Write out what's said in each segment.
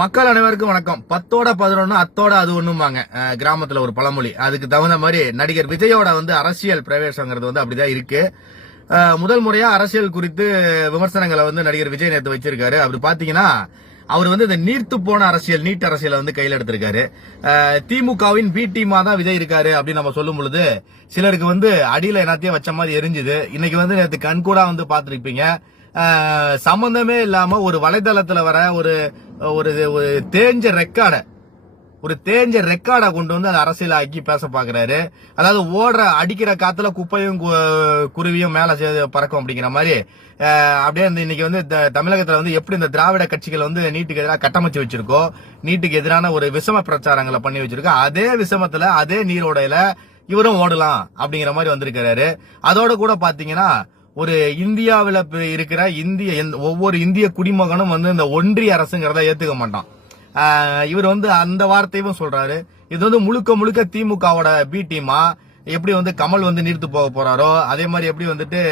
மக்கள் அனைவருக்கும் வணக்கம். 10ஓட 11 அத்தோட அது ஒண்ணுமாங்க கிராமத்துல ஒரு பழமொழி. அதுக்கு தகுந்த மாதிரி நடிகர் விஜயோட அரசியல் பிரவேசங்கிறது அப்படிதான் இருக்கு. முதல் முறையா அரசியல் குறித்து விமர்சனங்களை நடிகர் விஜய் நேத்து வச்சிருக்காரு. அப்படி பாத்தீங்கன்னா அவர் இந்த நீர்த்து போன அரசியல், நீட் அரசியலை கையில் எடுத்திருக்காரு. திமுகவின் பி டீமா தான் விஜய் இருக்காரு அப்படின்னு நம்ம சொல்லும் பொழுது சிலருக்கு அடியில என்னத்தையும் வச்ச மாதிரி எரிஞ்சுது. இன்னைக்கு நேத்து கண்கூடா பாத்துருப்பீங்க. சம்பந்தமே இல்லாம ஒரு வலைதளத்துல வர ஒரு தேஞ்ச ரெக்கார்டை கொண்டு அதை அரசியல் ஆக்கி பேச பாக்குறாரு. அதாவது அடிக்கிற காத்துல குப்பையும் குருவியும் மேல பறக்கும் அப்படிங்கிற மாதிரி அப்படியே இன்னைக்கு தமிழகத்துல எப்படி இந்த திராவிட கட்சிகள் நீட்டுக்கு எதிராக கட்டமைச்சு வச்சிருக்கோ, நீட்டுக்கு எதிரான ஒரு விஷம பிரச்சாரங்களை பண்ணி வச்சிருக்கோ, அதே விஷமத்துல அதே நீரோடையில இவரும் ஓடலாம் அப்படிங்கிற மாதிரி வந்திருக்கிறாரு. அதோட கூட பாத்தீங்கன்னா ஒரு இந்தியாவில இருக்கிற ஒவ்வொரு இந்திய குடிமகனும் இந்த ஒன்றிய அரசுங்கிறத ஏத்துக்க மாட்டான். இவர் அந்த வார்த்தையும் சொல்றாரு. இது முழுக்க முழுக்க திமுகவோட பி டீமா. எப்படி கமல் நீர்த்து போக போறாரோ, அதே மாதிரி எப்படி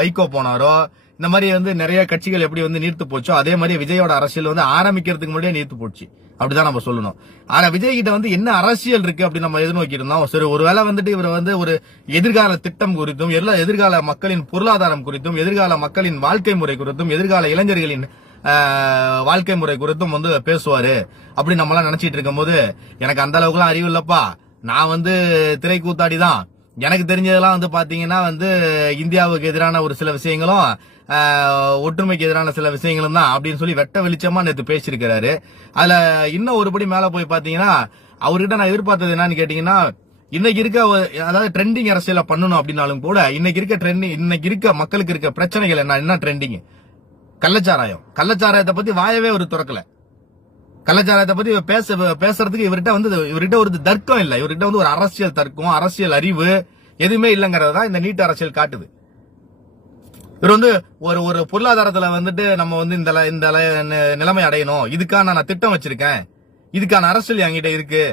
வைகோ போனாரோ, இந்த மாதிரி நிறைய கட்சிகள் எப்படி நீர்த்து போச்சோ, அதே மாதிரி விஜயோட அரசியல் ஆரம்பிக்கிறதுக்கு முன்னாடியே நீர்த்து போச்சு. அப்படிதான் நம்ம சொல்லணும். ஆனா விஜய் கிட்ட என்ன அரசியல் இருக்கு அப்படின்னு நம்ம எதிர்நோக்கி இருந்தோம். சரி, ஒருவேளை இவர் ஒரு எதிர்கால திட்டம் குறித்தும், எதிர்கால மக்களின் பொருளாதாரம் குறித்தும், எதிர்கால மக்களின் வாழ்க்கை முறை குறித்தும், எதிர்கால இளைஞர்களின் வாழ்க்கை முறை குறித்தும் பேசுவாரு அப்படின்னு நம்மளாம் நினைச்சிட்டு இருக்கும் போது, எனக்கு அந்த அளவுக்கு எல்லாம் அறிவு இல்லப்பா. நான் திரைக்கூத்தாடி தான். எனக்கு தெரிஞ்சதெல்லாம் பாத்தீங்கன்னா இந்தியாவுக்கு எதிரான ஒரு சில விஷயங்களும், ஒற்றுமைக்கு எதிரான சில விஷயங்களும் தான் அப்படின்னு சொல்லி வெட்ட வெளிச்சமா நேத்து பேசியிருக்கிறாரு. அதுல இன்னும் ஒருபடி மேல போய் பாத்தீங்கன்னா அவர்கிட்ட நான் எதிர்பார்த்தது என்னன்னு கேட்டீங்கன்னா, இன்னைக்கு இருக்க அதாவது ட்ரெண்டிங் அரசியல பண்ணணும் அப்படின்னாலும் கூட இன்னைக்கு இருக்க மக்களுக்கு இருக்க பிரச்சனைகள் என்ன ட்ரெண்டிங்? கள்ளச்சாராயத்தை பத்தி வாயவே ஒரு திறக்கல. கள்ளச்சாராயத்தை பத்தி பேசுறதுக்கு இவர்கிட்ட ஒரு தர்க்கம் இல்ல. இவர்கிட்ட ஒரு அரசியல் தர்க்கம், அரசியல் அறிவு எதுவுமே இல்லங்கறத இந்த நீட் அரசியல் காட்டுது. இவர் ஒரு பொருளாதாரத்துல நம்ம இந்த நிலைமை அடையணும், இதுக்கான நான் திட்டம் வச்சிருக்கேன், இதுக்கான அரசியல் என்கிட்ட இருக்கு,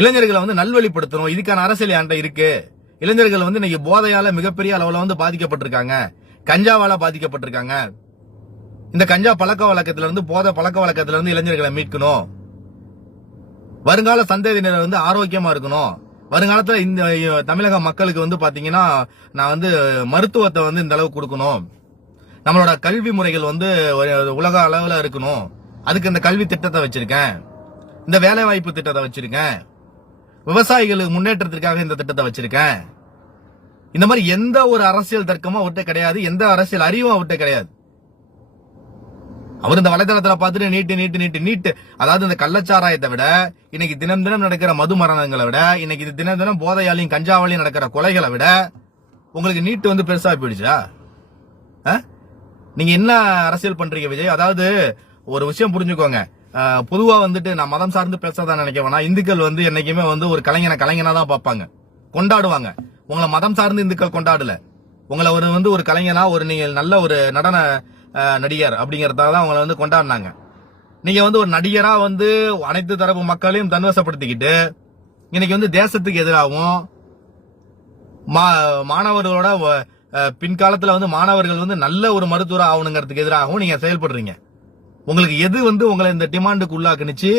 இளைஞர்களை நல்வழிப்படுத்தணும், இதுக்கான அரசியல் என்கிட்ட இருக்கு. இளைஞர்கள் இன்னைக்கு போதையால மிகப்பெரிய அளவுல பாதிக்கப்பட்டிருக்காங்க, கஞ்சாவால பாதிக்கப்பட்டிருக்காங்க. இந்த கஞ்சா பழக்க வழக்கத்திலிருந்து, போதை பழக்க வழக்கத்திலிருந்து இளைஞர்களை மீட்கணும். வருங்கால சந்ததியினர் ஆரோக்கியமா இருக்கணும். வருங்காலத்துல இந்த தமிழக மக்களுக்கு பாத்தீங்கன்னா நான் மருத்துவத்தை இந்த அளவுக்கு கொடுக்கணும். நம்மளோட கல்வி முறைகள் உலக அளவுல இருக்கணும். அதுக்கு இந்த கல்வி திட்டத்தை வச்சிருக்கேன், இந்த வேலை வாய்ப்பு திட்டத்தை வச்சிருக்கேன், விவசாயிகளுக்கு முன்னேற்றத்திற்காக இந்த திட்டத்தை வச்சிருக்கேன். இந்த மாதிரி எந்த ஒரு அரசியல் தர்க்கமும் அவர்கிட்ட கிடையாது, எந்த அரசியல் அறிவும் அவர்கிட்ட கிடையாது. அவர் இந்த வலைதளத்துல பார்த்துட்டு நீட்டு அதாவது இந்த கள்ளச்சாராயத்தை விட, இன்னைக்கு தினம் தினம் நடக்கிற மது மரணங்களை விட, இன்னைக்கு தினம் தினம் போதையாலையும் கஞ்சாவாலையும் நடக்கிற கொலைகளை விட உங்களுக்கு நீட்டு பெருசா போயிடுச்சா? நீங்க என்ன அரசியல் பண்றீங்க விஜய்? அதாவது ஒரு விஷயம் புரிஞ்சுக்கோங்க. பொதுவா நான் மதம் சார்ந்து பேசதான் நினைக்க வேணா. இந்துக்கள் என்னைக்குமே ஒரு கலைஞனா தான் பார்ப்பாங்க, கொண்டாடுவாங்க. உங்களை மதம் சார்ந்து இந்துக்கள் கொண்டாடல. உங்களை ஒரு கலைஞனா, நீங்க நல்ல ஒரு நடன நடிகர் அப்படிங்கறதாக தான் அவங்களை கொண்டாடினாங்க. நீங்க ஒரு நடிகரா அனைத்து தரப்பு மக்களையும் தன்வசப்படுத்திக்கிட்டு இன்னைக்கு தேசத்துக்கு எதிராகவும், மாணவர்களோட பின்காலத்துல மாணவர்கள் நல்ல ஒரு மருத்துவர் ஆகணுங்கிறதுக்கு எதிராகவும் நீங்க செயல்படுறீங்க. உங்களுக்கு எது உங்களை இந்த டிமாண்டுக்கு உள்ளாக்குனுச்சு?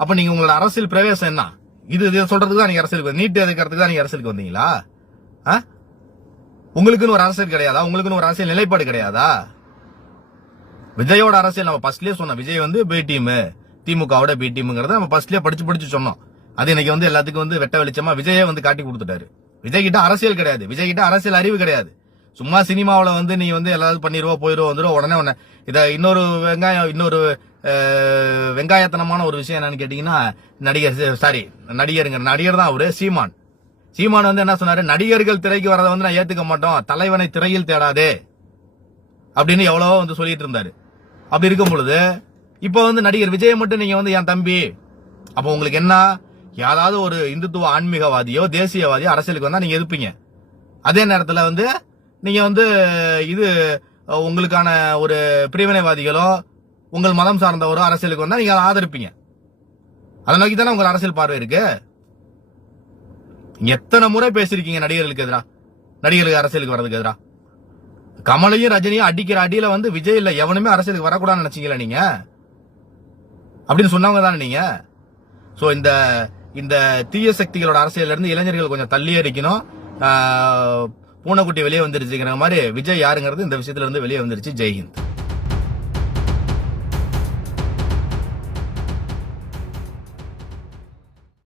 அப்ப நீங்க உங்களோட அரசியல் பிரவேசம் என்ன? இது சொல்றதுக்கு தான் நீங்க அரசியலுக்கு, நீட் எதுக்கிறதுக்கு தான் நீங்க அரசியலுக்கு வந்தீங்களா? உங்களுக்குன்னு ஒரு அரசியல் கிடையாதா? உங்களுக்குன்னு ஒரு அரசியல் நிலைப்பாடு கிடையாதா? விஜயோட அரசியல் நம்ம ஃபர்ஸ்ட்லயே சொன்னோம். விஜய் பி டீம், திமுகவோட பி டீம்ங்கறத நம்ம ஃபர்ஸ்ட்லயே படிச்சு சொன்னோம். அது இன்னைக்கு எல்லாத்துக்கும் வெட்ட வெளிச்சமா விஜயே காட்டி கொடுத்துட்டாரு. விஜய் கிட்ட அரசியல் கிடையாது, விஜய் கிட்ட அரசியல் அறிவு கிடையாது. சும்மா சினிமாவில நீ எல்லாரும் பண்ணிடுவோம், போயிடுவோம், வந்துடும், உடனே இத இன்னொரு வெங்காயத்தனமான ஒரு விஷயம் என்னன்னு கேட்டீங்கன்னா, நடிகர் தான் அவரு சீமான் என்ன சொன்னாரு? நடிகர்கள் திரைக்கு வரதை நான் ஏத்துக்க மாட்டோம், தலைவனை திரையில் தேடாதே அப்படின்னு எவ்வளவோ சொல்லிட்டு இருந்தாரு. அப்படி இருக்கும் பொழுது இப்ப நடிகர் விஜய் மட்டும் நீங்க என் தம்பி, அப்ப உங்களுக்கு என்ன? யாராவது ஒரு இந்துத்துவ ஆன்மீகவாதியோ தேசியவாதியோ அரசியலுக்கு வந்தா நீங்க எதிர்ப்பீங்க. அதே நேரத்துல நீங்க இது உங்களுக்கான ஒரு பிரிவினைவாதிகளோ உங்கள் மதம் சார்ந்தவரோ அரசியலுக்கு வந்தா நீங்க ஆதரிப்பீங்க. அதை நோக்கி தானே உங்க அரசியல் பார்வை இருக்கு. எத்தனை முறை பேசிருக்கீங்க நடிகர்களுக்கு அரசியலுக்கு வர்றதுக்கு எதிரா? கமலையும் ரஜினியும் அடிக்கிற அடியில விஜய் இல்ல எவனுமே அரசியலுக்கு வரக்கூடாதுன்னு நினைச்சீங்களா நீங்க? அப்படின்னு சொன்னவங்க தானே நீங்க. சோ இந்த தீய சக்திகளோட அரசியல்ல இருந்து இளைஞர்கள் கொஞ்சம் தள்ளியே இருக்கணும். பூனைக்குட்டி வெளியே வந்துருச்சுங்கிற மாதிரி விஜய் யாருங்கிறது இந்த விஷயத்துல இருந்து வெளியே வந்துருச்சு. ஜெய்ஹிந்த்.